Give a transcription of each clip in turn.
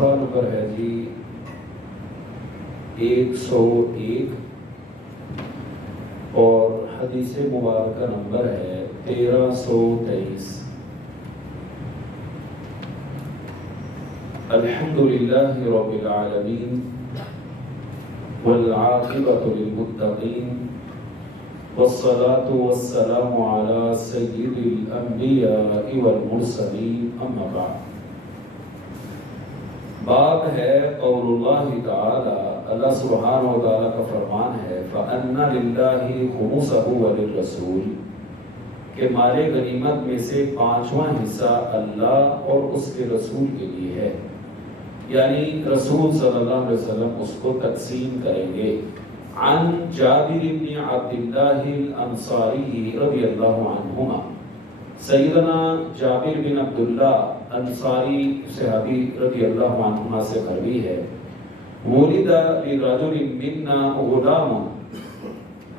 صفحہ نمبر ہے جی 101 اور حدیث مبارکہ نمبر ہے 1323۔ الحمدللہ رب العالمین والعاقبۃ للمتقین والصلاة والسلام علی سید الانبیاء والمرسلین، اما بعد۔ باب ہے قول اللہ تعالی، اللہ سبحانہ و تعالی کا فرمان ہے فَأَنَّ لِلَّهِ خُمُسَهُ وَلِلرَّسُولِ، کہ مال غنیمت میں سے 5واں حصہ اللہ اور اس کے رسول کے لیے ہے، یعنی رسول صلی اللہ علیہ وسلم اس کو تقسیم کریں گے۔ عن جابر بن عبداللہ الانصاری رضی اللہ عنہما، سیدنا جابر بن عبداللہ انصاری صحابی رضی اللہ عنہما سے مروی ہے، ولد لرجل منا غلام،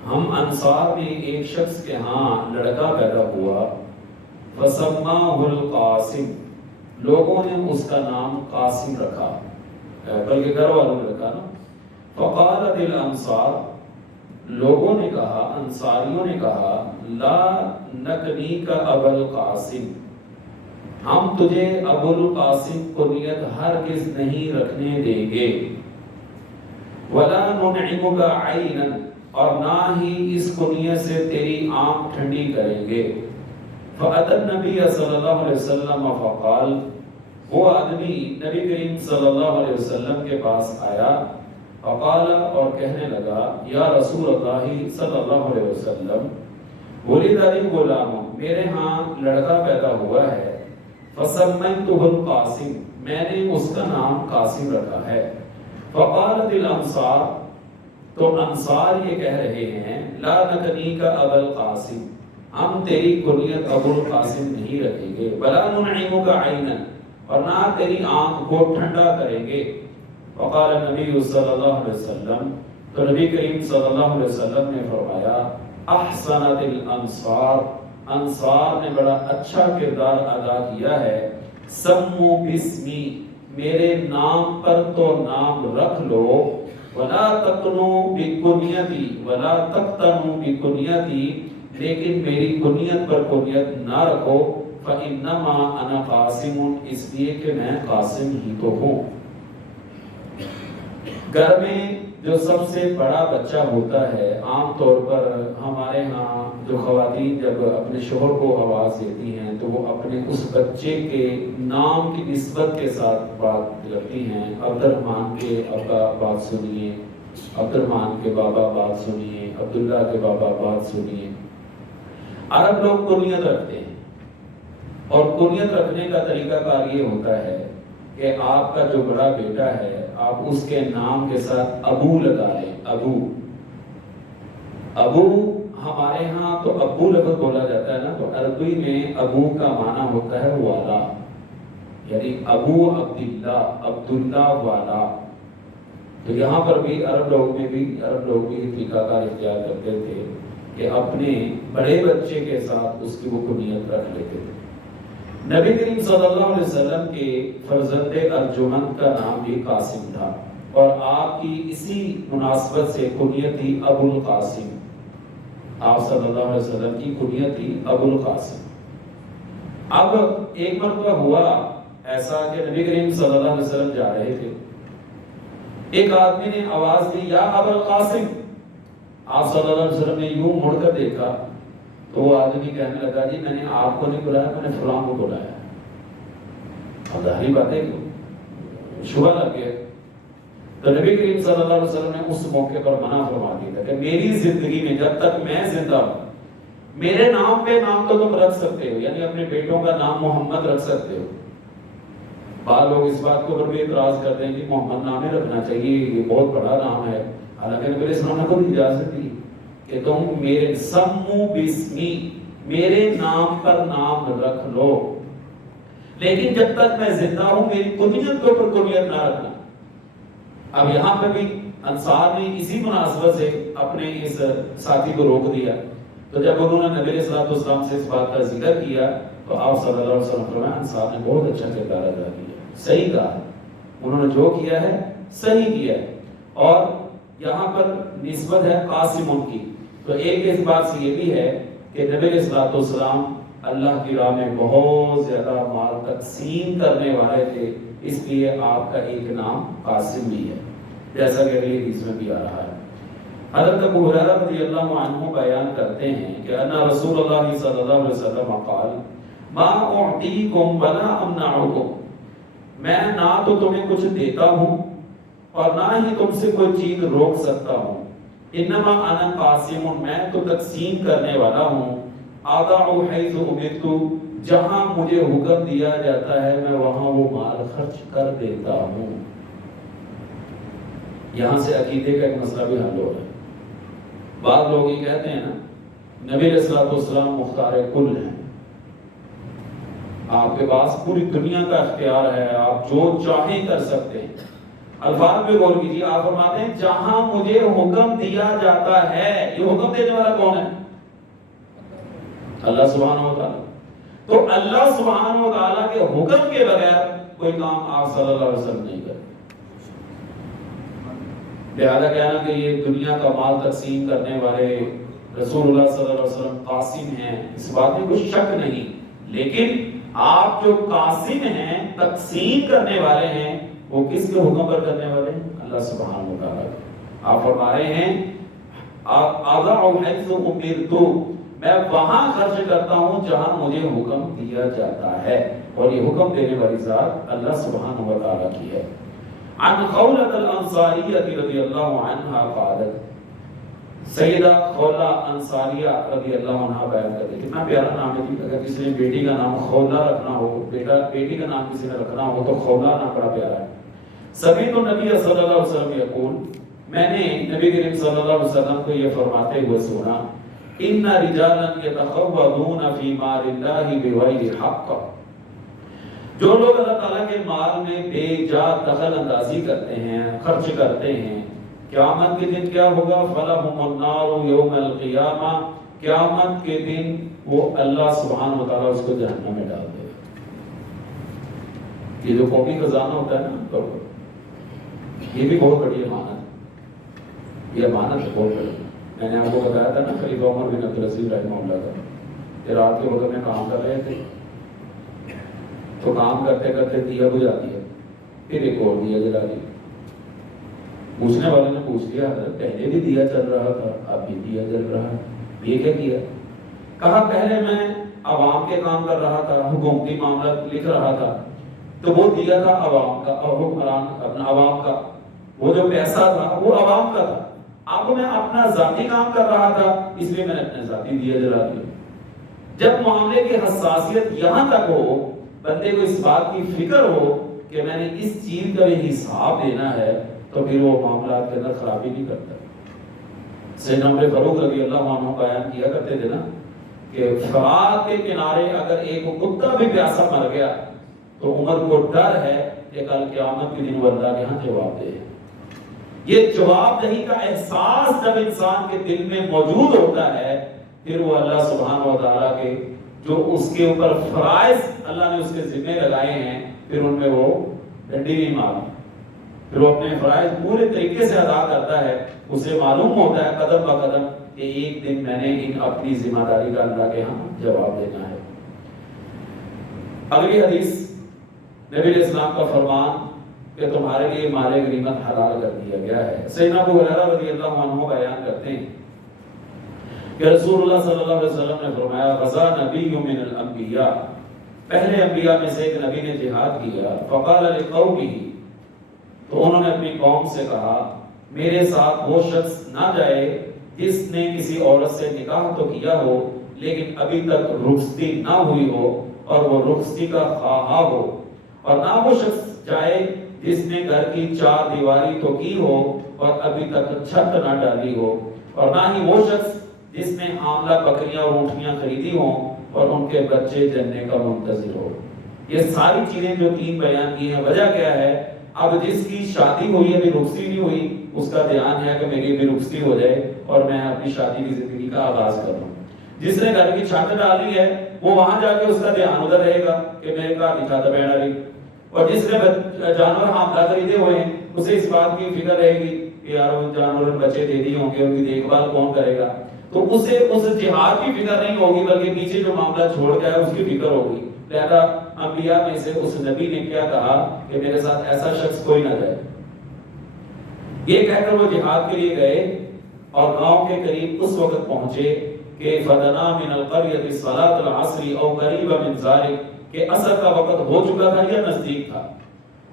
ہم انصار میں ایک شخص کے ہاں لڑکا پیدا ہوا، فسماہ القاسم، لوگوں نے اس کا نام قاسم رکھا، بلکہ گھر والوں نے رکھا نا۔ فقالت الانصار، لوگوں نے کہا، انصاریوں نے کہا، لا نکنیک ابا القاسم، ہم تجھے ابو القاسم کنیت ہرگز نہیں رکھنے دیں گے، ولا ننعمک عینا، اور نہ ہی اس کنیت سے تیری آنکھ ٹھنڈی کریں گے۔ فأتی النبی صلی اللہ علیہ وسلم فقال، وہ آدمی نبی کریم صلی اللہ علیہ وسلم کے پاس آیا، فقال، اور کہنے لگا، یا رسول اللہ صلی اللہ علیہ وسلم، ولد لی غلام، میرے ہاں لڑکا پیدا ہوا ہے، فسمیتہ القاسم، میں نے اس کا نام قاسم رکھا ہے۔ فقالت الانصار، تو انصار یہ کہہ رہے ہیں، لا نکنیک ابا القاسم، ہم تیری کنیت ابو القاسم نہیں رکھیں گے، ولا ننعمک عینا، اور نہ تیری آنکھ کو ٹھنڈا کریں گے۔ فقال نبی صلی اللہ علیہ وسلم، تو نبی کریم صلی اللہ علیہ وسلم نے فرمایا، احسنت الانصار، انصار نے بڑا اچھا کردار ادا کیا ہے، سمو بسمی، میرے نام پر تو نام رکھ لو، ولا تقنو بکنیتی، ولا تقتنو بکنیتی، لیکن میری کنیت پر کنیت نہ رکھو، فإنما انا قاسم، اس لیے کہ میں قاسم ہی تو ہوں۔ گھر میں جو سب سے بڑا بچہ ہوتا ہے، عام طور پر ہمارے ہاں جو خواتین جب اپنے شوہر کو آواز دیتی ہیں تو وہ اپنے اس بچے کے نام کی نسبت کے ساتھ بات کرتی ہیں، عبد الرحمن کے ابا بات سنیے، عبد الرحمن کے بابا بات سنیے، عبداللہ کے بابا بات سنیے۔ عرب لوگ کنیت رکھتے ہیں، اور کنیت رکھنے کا طریقہ کار یہ ہوتا ہے کہ آپ کا جو بڑا بیٹا ہے، آپ اس کے نام کے ساتھ ابو لگا لیں۔ ابو، ابو ہمارے ہاں تو ابو لفظ بولا جاتا ہے نا، تو عربی میں ابو کا معنی ہوتا ہے والا، یعنی ابو عبداللہ، عبداللہ والا۔ تو یہاں پر بھی عرب لوگ بھی طریقہ کار اختیار کرتے تھے کہ اپنے بڑے بچے کے ساتھ اس کی وہ کنیت رکھ لیتے تھے۔ نبی کریم صلی اللہ علیہ وسلم کے فرزند ارجمند کا نام بھی قاسم تھا، اور آپ کی اسی مناسبت سے کنیت تھی ابو القاسم، آپ صلی اللہ علیہ وسلم کی کنیت تھی ابو القاسم۔ اب ایک مرتبہ ہوا ایسا کہ نبی کریم صلی اللہ علیہ وسلم جا رہے تھے، ایک آدمی نے آواز دی، یا ابو القاسم، آپ صلی اللہ علیہ وسلم نے یوں مڑ کر دیکھا تو وہ آدمی کہنے لگا، جی میں نے آپ کو نہیں بلایا، میں نے فلاں کو بلایا۔ اب ظاہری بات ہے کہ شبہ لگ گیا، تو نبی کریم صلی اللہ علیہ وسلم نے اس موقع پر منع فرما دیا تھا کہ میری زندگی میں جب تک میں زندہ ہوں، میرے نام پہ نام تو تم رکھ سکتے ہو، یعنی اپنے بیٹوں کا نام محمد رکھ سکتے ہو۔ بعض لوگ اس بات کو بھی اعتراض کرتے ہیں کہ محمد نام ہی رکھنا چاہیے، یہ بہت بڑا نام ہے، حالانکہ نبی علیہ السلام نے خود اجازت دی کہ تم میرے سمو بسمی، میرے نام پر نام رکھ لو، لیکن جب تک میں زندہ ہوں میری کنیت کے اوپر کنیت نہ رکھنا۔ اب یہاں پہ بھی انصار نے اسی مناسبت سے اپنے اس ساتھی کو روک دیا، تو جب انہوں نے نبی علیہ السلام سے اس بات کا ذکر کیا تو آپ صلی اللہ علیہ وسلم فرمایا، انصار نے بہت اچھا کردار ادا کیا، صحیح کہا، انہوں نے جو کیا ہے صحیح کیا ہے. اور یہاں پر نسبت ہے قاسم ان کی. تو ایک اس بات سے یہ بھی ہے کہ نبی علیہ الصلوۃ والسلام اللہ کی راہ میں بہت زیادہ مال تقسیم کرنے والے تھے، اس لیے آپ کا ایک نام قاسم بھی ہے، جیسا کہ اگلی حدیث میں بھی آ رہا ہے. حضرت ابو ہریرہ رضی اللہ عنہ بیان کرتے ہیں کہ ان رسول اللہ صلی اللہ علیہ وسلم قال ما اعطیکم ولا امنعکم، میں نہ تو تمہیں کچھ دیتا ہوں اور نہ ہی تم سے کوئی چیز روک سکتا ہوں. انما انا قاسم، میں تو تقسیم کرنے والا ہوں. اضع حیث امرت، جہاں مجھے حکم دیا جاتا ہے میں وہاں وہ مال خرچ کر دیتا ہوں. یہاں سے عقیدے کا ایک مسئلہ بھی حل ہو رہا ہے. بعض لوگ یہ کہتے ہیں نا نبی علیہ الصلوۃ والسلام مختار کل ہیں، آپ کے پاس پوری دنیا کا اختیار ہے، آپ جو چاہیں کر سکتے ہیں. الفاظ میں غور کیجیے، آپ فرماتے ہیں جہاں مجھے حکم دیا جاتا ہے. یہ حکم دینے والا کون ہے؟ اللہ سبحانہ و تعالیٰ. تو اللہ سبحانہ و تعالیٰ کے حکم کے بغیر کوئی کام آپ صلی اللہ علیہ وسلم نہیں کرتے. لہذا کہنا کہ یہ دنیا کا مال تقسیم کرنے والے رسول اللہ صلی اللہ علیہ وسلم قاسم ہیں، اس بات میں کوئی شک نہیں. لیکن آپ جو قاسم ہیں، تقسیم کرنے والے ہیں، وہ کس کے حکم پر کرنے والے ہیں؟ اللہ سبحانہ و تعالیٰ. آپ فرما رہے ہیں اضع حیث امرت، میں وہاں خرچ کرتا ہوں جہاں مجھے حکم دیا جاتا ہے، اور یہ حکم دینے والی ذات اللہ سبحانہ و تعالیٰ کی ہے. عن خولۃ الانصاریہ رضی اللہ عنہا قالت، سیدہ خولہ انصاریہ رضی اللہ عنہا بیان کرتے. کتنا پیارا نام ہے. اگر کسی نے بیٹی کا نام خولہ رکھنا ہو، بیٹی کا نام کسی نے رکھنا ہو تو خولہ نام بڑا پیارا ہے. سمیعت النبی صلی اللہ علیہ وسلم یقول، میں نے نبی کریم صلی اللہ علیہ وسلم کو یہ فرماتے ہوئے سنا، ان رجالا یتخوضون فی مال اللہ بغیر حق، جو لوگ اللہ تعالیٰ کے مال میں بے جا دخل اندازی کرتے ہیں، خرچ کرتے ہیں، قیامت کے دن کیا ہوگا؟ فَلَهُمُ النَّارُ يَوْمَ الْقِيَامَةِ، قیامت کے دن وہ اللہ سبحانہ وتعالیٰ اس کو جہنم میں ڈال دے گا. یہ جو قومی خزانہ ہوتا ہے نا، یہ بھی بہت بڑی امانت ہے. یہ امانت بہت بڑی. میں نے آپ کو بتایا تھا نا خلیفہ عمر بن عبدالعزیز رحمہ اللہ کا کہ رات کے وقت میں کام کر رہے تھے، تو کام کرتے کرتے دیا بجھا دیا، پھر ایک اور دیا جلا دیا. پوچھنے والے نے پوچھ لیا حضرت پہلے بھی دیا چل رہا تھا، اب بھی دیا جل رہا ہے، یہ کیا کیا؟ کہا پہلے میں عوام کے کام کر رہا تھا، حکومتی معاملہ لکھ رہا تھا، تو وہ دیا تھا عوام کا، اور حکمران اپنا عوام کا، وہ جو پیسہ تھا وہ عوام کا تھا. اب میں اپنا ذاتی کام کر رہا تھا، اس لیے میں نے اپنے ذاتی دیا جلا دیا. جب معاملے کی حساسیت یہاں تک ہو، بندے کو اس بات کی فکر ہو کہ میں نے اس چیز کا بھی حساب دینا ہے، تو پھر وہ معاملات کے اندر خرابی نہیں کرتا. سیدنا عمر فاروق رضی اللہ عنہ بیان کیا کرتے تھے نا کہ فرات کے کنارے اگر ایک کتا بھی پیاسا مر گیا تو عمر کو ڈر ہے کہ کل قیامت کے دن وہ اللہ کے ہاں جواب دے. یہ جواب دہی کا احساس جب انسان کے دل میں موجود ہوتا ہے، پھر وہ اللہ سبحانہ و تعالیٰ کے جو اس کے اوپر فرائض اللہ نے اس کے ذمہ لگائے ہیں، پھر ان میں وہ ڈنڈی نہیں مارتا، پھر وہ اپنے فرائض پورے طریقے سے ادا کرتا ہے. اسے معلوم ہوتا ہے قدم بہ قدم کہ ایک دن میں نے ان اپنی ذمہ داری کا اللہ کے ہاں جواب دینا ہے. اگلی حدیث نبی علیہ السلام کا فرمان کہ تمہارے لیے مال غنیمت حلال کر دیا گیا ہے. سیدنا ابو ہریرہ رضی اللہ عنہ بیان کرتے ہیں کہ رسول اللہ صلی اللہ علیہ وسلم نے فرمایا غزا نبی من الانبیاء، پہلے انبیاء میں سے ایک نبی نے جہاد کیا. فقال لقومه، تو انہوں نے اپنی قوم سے کہا میرے ساتھ وہ شخص نہ جائے جس نے کسی عورت سے نکاح تو کیا ہو لیکن ابھی تک رخصتی نہ ہوئی ہو اور وہ رخصتی کا خواہاں ہو، اور نہ وہ شخص جائے جس نے گھر کی چار دیواری تو کی ہو اور ابھی تک چھت نہ ڈالی ہو، اور نہ ہی وہ شخص جس نے حاملہ بکریاں اور اونٹیاں خریدی ہوں اور ان کے بچے جننے کا منتظر ہو. یہ ساری چیزیں جو تین بیان کی ہیں، وجہ کیا ہے؟ اب جس کی شادی ہوئی ابھی رخصتی نہیں ہوئی، اس کا دھیان ہے کہ میری بھی رخصتی ہو جائے اور میں اپنی شادی کی زندگی کا آغاز کروں. جس نے گھر کی چھت ڈالی ہے وہ وہاں جا کے اس کا دھیان ادھر رہے گا کہ میرے گھر کی چھت بہنا رہی. اور جس نے جانور حاملہ خریدے ہوئے ہیں اسے اس بات کی فکر رہے گی کہ یار وہ جانور بچے دے دی ہوں گے، ان کی دیکھ بھال کون کرے گا، تو اسے اس جہاد کی فکر نہیں ہوگی، بلکہ پیچھے جو معاملہ چھوڑ گیا ہے اس کی فکر ہوگی۔ لہذا انبیاء میں سے اس نبی نے کیا کہا کہ میرے ساتھ ایسا شخص کوئی نہ جائے۔ یہ کہہ کر وہ جہاد کے لیے گئے اور گاؤں کے قریب اس وقت پہنچے کہ فدنا من القریۃ صلاۃ العصر او قریب من ذلک، کہ عصر کا وقت ہو چکا تھا یا نزدیک تھا۔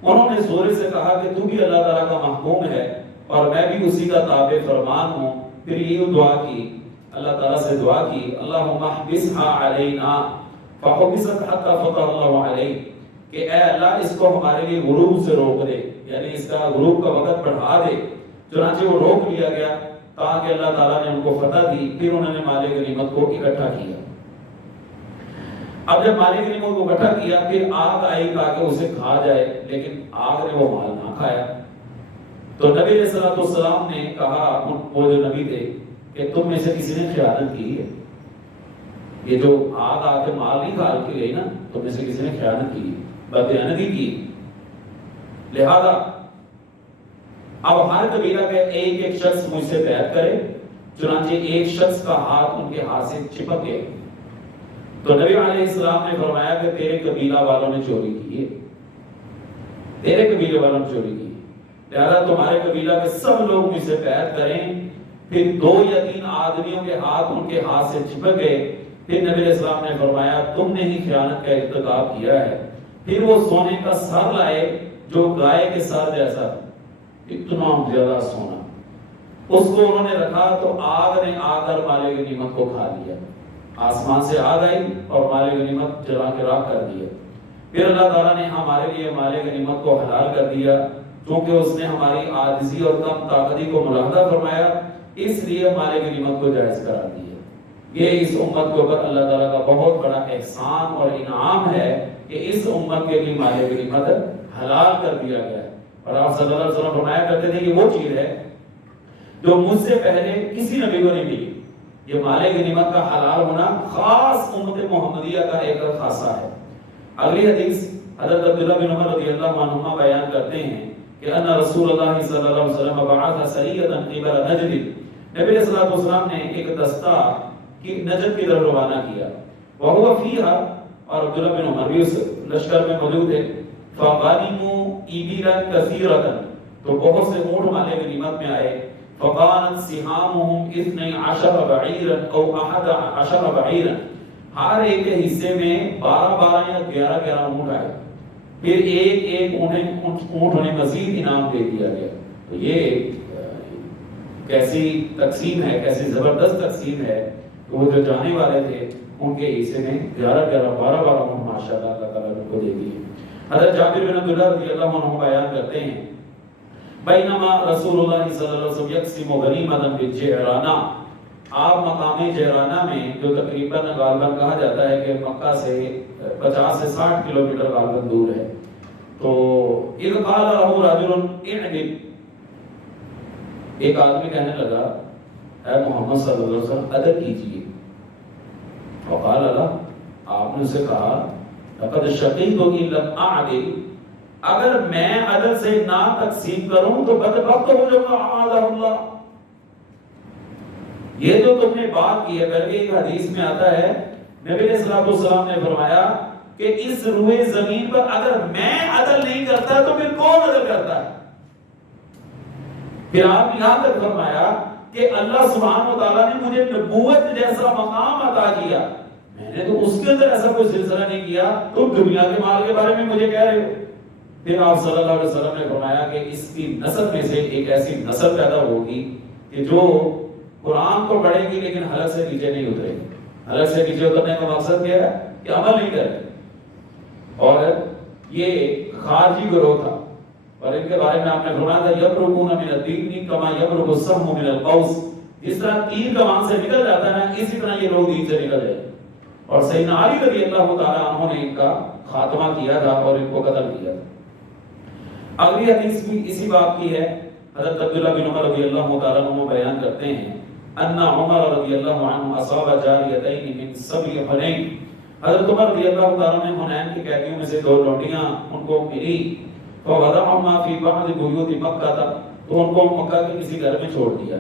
انہوں نے زور سے کہا کہ تو بھی اللہ تعالیٰ کا محکوم ہے اور میں بھی اسی کا تابع فرمان ہوں۔ پھر یہ دعا کی، اللہ تعالیٰ سے دعا کی، اللہم احبسها علینا فحبست حتی فتح اللہ علیہ، کہ اے اللہ اس کو ہمارے لیے غروب سے روک دے، یعنی اس کا غروب کا وقت بڑھا دے۔ چنانچہ وہ روک لیا گیا تاکہ اللہ تعالیٰ نے ان کو فتح دی۔ پھر انہوں نے مال غنیمت کو اکٹھا کیا۔ اب جب مال غنیمت کو اکٹھا کیا پھر آگ آئی تاکہ اسے کھا جائے، لیکن آگ نے وہ مال نہ کھایا۔ تو نبی علیہ الصلوۃ والسلام نے کہا، وہ جو نبی تھے، کہ تم میں سے کسی نے خیانت کی ہے، یہ جو آگ آ کے مال نہیں کھا کے گئی نا، تم میں سے کسی نے خیانت کی، بددیانتی کی۔ لہذا اب ہر قبیلہ کا ایک ایک شخص مجھ سے بیعت کرے۔ چنانچہ ایک شخص کا ہاتھ ان کے ہاتھ سے چپک گیا۔ تو نبی علیہ السلام نے فرمایا کہ تیرے قبیلہ والوں نے چوری کی ہے، تیرے قبیلے والوں نے چوری کی، لہذا تمہارے قبیلہ کے سب لوگ مجھ سے بیعت کریں۔ پھر 2 یا 3 آدمیوں کے ہاتھ ان کے ہاتھ سے چپک گئے۔ پھر نبی علیہ السلام نے فرمایا تم نے ہی خیانت کا ارتکاب کیا ہے۔ پھر وہ سونے کا سر لائے جو گائے کے سر جیسا تھا، اتنا زیادہ سونا، اس کو انہوں نے رکھا تو آگ نے آ کر مال غنیمت کو کھا لیا۔ آسمان سے آگ آئی اور مال غنیمت جلا کے راکھ کر دیا۔ پھر اللہ تعالیٰ نے ہمارے لیے مال غنیمت کو حلال کر دیا، چونکہ اس نے ہماری عاجزی اور کم طاقتی کو ملاحظہ فرمایا، اس لیے مال غنیمت کو جائز کرا دیا۔ یہ اس امت کے اوپر اللہ تعالیٰ کا بہت بڑا احسان اور انعام ہے کہ اس امت کے لیے مال غنیمت حلال کر دیا گیا ہے۔ اور آپ صلی اللہ علیہ وسلم فرمایا کرتے تھے کہ وہ چیز ہے جو مجھ سے پہلے کسی نبی کو نہیں ملی۔ یہ مال غنیمت کا حلال ہونا خاص امت محمدیہ کا ایک خاصہ ہے۔ اگلی حدیث حضرت عبداللہ بن عمر رضی اللہ عنہما بیان کرتے ہیں کہ ان رسول اللہ صلی اللہ علیہ وسلم بعث سریۃ قبل نجد، نبی علیہ الصلوۃ والسلام نے ایک دستہ کی نجد کی طرف روانہ کیا، وہو فیہا، اور عبداللہ بن عمر بھی اس لشکر میں موجود تھے، فغنموا ابلا کثیرۃ، تو بہت سے اونٹ مال غنیمت میں آئے، فقالت سہامهم 12 بعیرا او 11 بعیرا، ہر ایک کے حصے میں 12 یا 11 اونٹ آئے، پھر ایک اونٹ انہیں مزید انعام دے دیا گیا۔ تو یہ کیسی تقسیم ہے، کیسی زبردست تقسیم ہے کہ وہ جو جانے والے تھے ان کے حصے میں 12 اونٹ ماشاءاللہ اللہ تعالیٰ نے کو دے دیے۔ حضرت جابر بن عبداللہ رضی اللہ عنہ بیان کرتے ہیں، بینما رسول اللہ صلی اللہ علیہ وسلم یقسم غنیمۃ بالجعرانہ، آپ مقام جعرانہ میں جو تقریباً غالباً کہا جاتا ہے کہ مکہ سے 50 سے 60 کلومیٹر غالباً دور ہے، تو اذ قال له رجل اعدل، ایک آدمی کہنے لگا اے محمد صلی اللہ علیہ وسلم عدل کیجئے، وقال اللہ، آپ نے اسے کہا لقد شقیت ان لم اعدل، اگر میں عدل سے نہ تقسیم کروں تو بدبخت ہو جاؤں گا، اعاذہ اللہ۔ یہ جو تم نے بات کی ہے، بلکہ ایک حدیث میں آتا ہے نبی علیہ الصلوۃ والسلام نے فرمایا کہ اس روئے زمین پر اگر میں عدل نہیں کرتا تو پھر کون عدل کرتا ہے؟ پھر آپ نے یہاں تک فرمایا کہ اللہ سبحانہ و تعالیٰ نے مجھے نبوت جیسا مقام عطا کیا، میں نے تو اس کے اندر ایسا کوئی سلسلہ نہیں کیا، تو دنیا کے مال کے بارے میں مجھے کہہ رہے ہو۔ پھر آپ صلی اللہ علیہ وسلم نے فرمایا کہ اس کی نسل میں سے ایک ایسی نسل پیدا ہوگی کہ جو قرآن کو پڑھے گی لیکن حلق سے نیچے نہیں اترے گی۔ حلق سے نیچے اترنے کا مقصد کیا ہے کہ عمل نہیں کرے، اور یہ خارجی گروہ تھا، اور ان کے بارے میں آپ نے فرمایا تھا یبرکون من الدین کما یبرک السهم من القوس، جس طرح تیر کمان سے نکل جاتا ہے نا، اسی طرح یہ لوگ دین سے نکل جائے۔ اور سیدنا علی رضی اللہ تعالیٰ عنہ نے ان کا خاتمہ کیا تھا اور ان کو قتل کیا تھا۔ اگلی حدیث بھی اسی بات کی ہے، حضرت عبداللہ بن عمر رضی اللہ تعالیٰ عنہ بیان کرتے ہیں ان عمر رضی اللہ عنہ اصاب جاریتین من سبع حنین، حضرت عمر رضی اللہ تعالیٰ عنہ حنین کے قیدیوں میں سے 2 لونڈیاں ان کو ملی، فوضعهما فی بعض بیوت مکہ تھا، تو ان کو مکہ کے کسی گھر میں چھوڑ دیا۔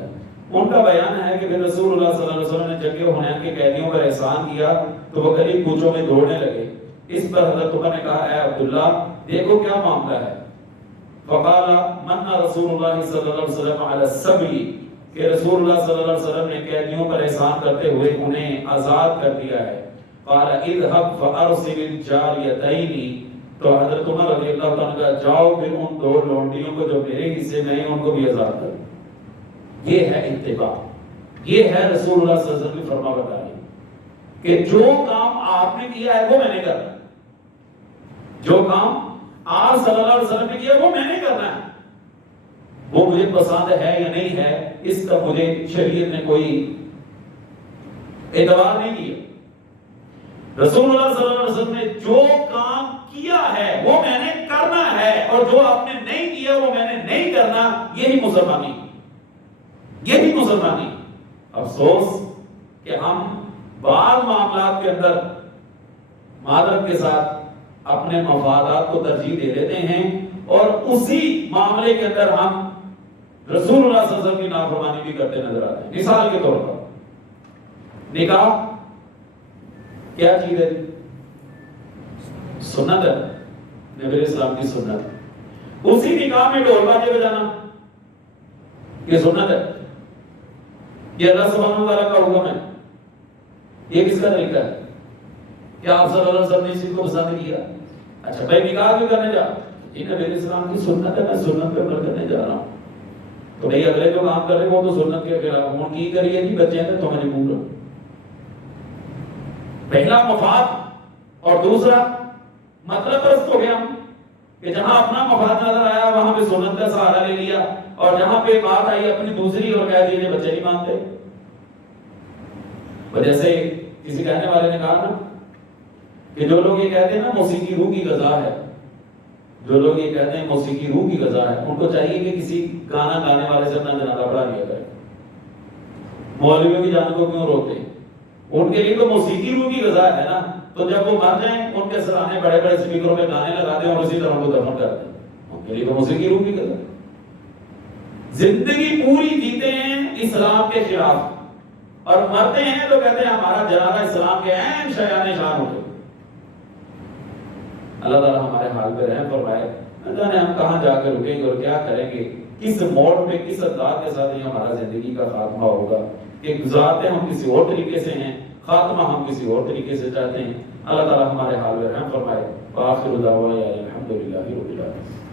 ان کا بیان ہے کہ پھر رسول اللہ صلی اللہ علیہ وسلم نے جنگ حنین کے قیدیوں پر احسان کیا تو وہ قریب کوچوں میں دوڑنے لگے۔ اس پر حضرت عمر نے کہا اے عبداللہ دیکھو کیا معاملہ ہے۔ فقال من رسول اللہ صلی اللہ علیہ وسلم علی السبی، کہ رسول اللہ صلی اللہ علیہ وسلم نے قیدیوں پر احسان کرتے ہوئے انہیں آزاد کر دیا ہے۔ قال اذهب فارسل الجاریتین، تو حضرت عمر رضی اللہ تعالیٰ عنہ کہا جاؤ پھر ان 2 لونڈیوں کو جو میرے حصے میں ہیں ان کو بھی آزاد کرو۔ یہ ہے اتباع، یہ ہے رسول اللہ صلی اللہ علیہ وسلم کی فرما برداری کہ جو کام آپ نے کیا ہے وہ میں نے کرنا ہے، جو کام آپ صلی اللہ علیہ وسلم نے کیا وہ میں نے کرنا ہے، وہ مجھے پسند ہے یا نہیں ہے اس کا مجھے شریعت نے کوئی اعتبار نہیں کیا۔ رسول اللہ صلی اللہ علیہ وسلم نے جو کام کیا ہے وہ میں نے کرنا ہے، اور جو آپ نے نہیں کیا وہ میں نے نہیں کرنا، یہی مسلمانی، یہی مسلمانی۔ افسوس کہ ہم بعض معاملات کے اندر معذرت کے ساتھ اپنے مفادات کو ترجیح دے دیتے ہیں اور اسی معاملے کے اندر ہم رسول اللہ صلی اللہ علیہ وسلم کی نافرمانی بھی کرتے نظر آتے ہیں۔ مثال کے طور پر نکاح کیا چیز ہے؟ سنت ہے، نبی اسلام کی سنت۔ اسی نکاح میں ڈھول باجے بجانا یہ سنت ہے، یہ اللہ سبحانہ وتعالیٰ کا حکم ہے، یہ کس کا طریقہ ہے؟ کیا آپ صلی اللہ علیہ وسلم نے اس کو پسند کیا؟ اچھا بھائی نکاح بھی کرنے جا، یہ نبی اسلام کی سنت ہے، میں سنت پہ عمل کرنے جا رہا ہوں، تو بھائی اگلے جو کام کر رہے وہ تو سنت کے خلاف، ان کی کریے جی بچے ہیں تو میں پورا پہلا مفاد اور دوسرا مطلب پرست ہو گیا ہم کہ جہاں اپنا مفاد نظر آیا وہاں پہ سنت کا سہارا لے لیا، اور جہاں پہ بات آئی اپنی دوسری اور کہہ دیے بچے نہیں مانتے۔ اور جیسے کسی کہنے والے نے کہا نا کہ جو لوگ یہ کہتے ہیں نا موسیقی روح کی غذا ہے، جو لوگ یہ کہتے ہیں موسیقی روح کی غذا ہے، ان کو چاہیے کہ کسی گانا گانے والے سے اپنا جنازہ پڑھا لیا کرے۔ مولویوں کی جان کو کیوں روکتے ہیں؟ ان کے لیے تو موسیقی روح کی غذا ہے نا، تو جب وہ مر جائیں ان کے سرانے بڑے بڑے سپیکروں میں گانے لگا دیں اور اسی طرح ان کو دفن کر دیں، ان کے لیے تو موسیقی روح کی غذا۔ زندگی پوری جیتے ہیں اسلام کے خلاف اور مرتے ہیں تو کہتے ہیں ہمارا جنازہ اسلام کے عین شایان شان ہوتے۔ اللہ تعالیٰ ہمارے حال پہ رحم فرمائے، نہ جانے ہم کہاں جا کے رکیں گے اور کیا کریں گے، کس موڑ پہ کس انداز کے ساتھ یہ ہمارا زندگی کا خاتمہ ہوگا کہ گزارتے ہم کسی اور طریقے سے ہیں، خاتمہ ہم کسی اور طریقے سے چاہتے ہیں۔ اللہ تعالیٰ ہمارے حال پہ رحم فرمائے۔ وآخر دعوانا الحمدللہ رب العالمین۔